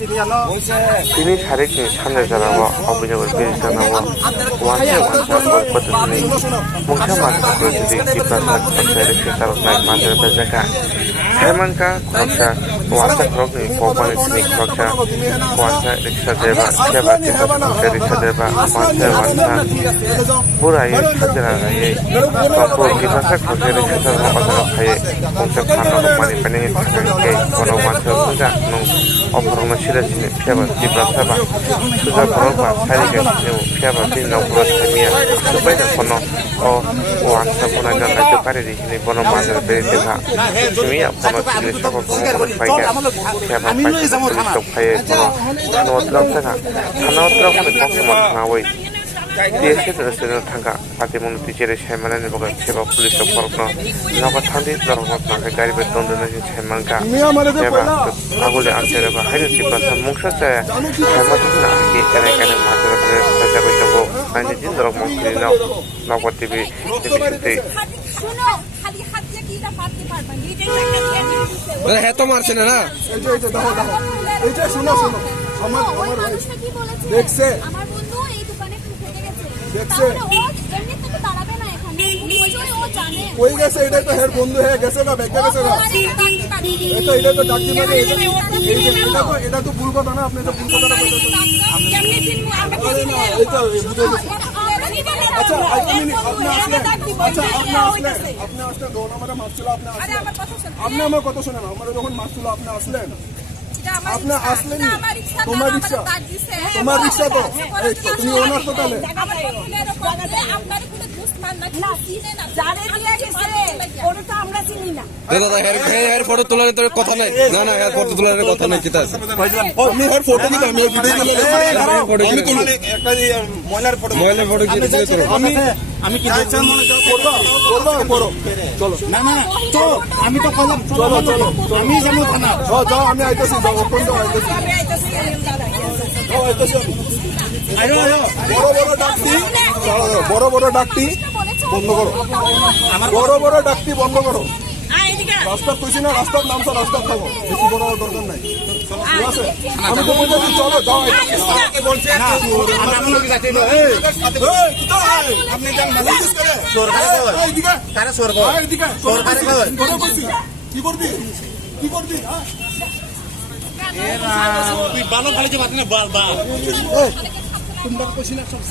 তিনি শারীরিক সামনে জানাবো অভিযোগের বিরুদ্ধে জানাবো ওয়ানসে পদ্ধতি মুখা মাঝে পরিস্থিতি কিপাসা রিক্সা চালক নাইক মাঝে বেজাকা Hermanka Kwaksa Wasa Krogni Kopani Snik Kwaksa Wasa Riksa Deba Keba Kita Kwaksa Riksa Deba Wasa Wasa Burai Sajara Raye Kampu Kipasa Kwaksa Riksa Deba Otara Kaye Kwaksa Khana Kumani Peningi Takake Kono Wasa Suga Nung Oporona Shira Sini Keba Kipasa Ba Suga Korokba Sarike Sini Keba Bina Kura Semia Supaya Kono O Wasa Punanya Najo Kari di sini Kono Mazar Beri Deba Semia Kono Chile Soko Kono Paika Keba Paika Stok Paye Kono Tanawatram Taka Tanawatram Kono Kokimon Tanawai Dieshe Terusnya Tangga Pati Munu Tijere Shemana Niboga Keba Pulis Stok Korokno Naga Tandi Darokot Naka Gari Beton Dana Shemanka Keba Agule Antere Ba Hayu Kipasa Mungsa Saya Shematina Aki Ere Ere Mazara Beri Sajabai Jongo Nani Jin Darok Mungkiri Nau Nawa TV Divisiti হ্যাঁ তো মারছে না এই যে শুনো শুনো আমার মানুষটা কি বলেছে দেখছে আমার বন্ধু এই দোকানে থেকে গেছে দেখছে এমনি তো দাঁড়াবে না এখানে ও জানে কই গেছে এটা তো হের বন্ধু হয়ে গেছে না ব্যাগ গেছে না এটা তো ডাক্তার মানে এটা তো ভুল কথা না আপনি তো ভুল কথা বলছেন কেমনে চিনবো আমরা এই তো বুঝে গেছে আচ্ছা আপনি আসলেন আচ্ছা আপনি আসলেন দোনো আমারে মারছিল আপনি আমার কথা শুনেন আমারে যখন মারছিল আপনি আসলেন আপনি আসলেন তোমার রিক্সা তো এই তো তুমি ওনার তো তাহলে ফটো তোলার তোর কথা নাই না না ফটো তোলার কথা নাই কিতা আছে আমি হের ফটো দিতে আমি ভিডিও দিলে ময়লার ফটো কি দিলে তোর আমি কি দেখছেন মনে করো চলো না না তো আমি তো কলম চলো চলো আমি যাবো থানা যাও আমি আইতেছি যাও কোন যাও আইতেছি বড় বড় ডাকতি বন্ধ করো বড় ডাকতি বন্ধ করো রাস্তা কইছি না রাস্তার নাম তো রাস্তা থাকো বেশি বড় দরকার নাই ঠিক আছে আমি তো বলছি চলো যাও বলছে না আমি লোক যাচ্ছি আপনি যান মেসেজ করে সরকারে কই এইদিকে কারে সরকার এইদিকে সরকারে কই কি করবি হ্যাঁ এ না তুই বালো খালি যে বাত না বাল তোমরা কইছিনা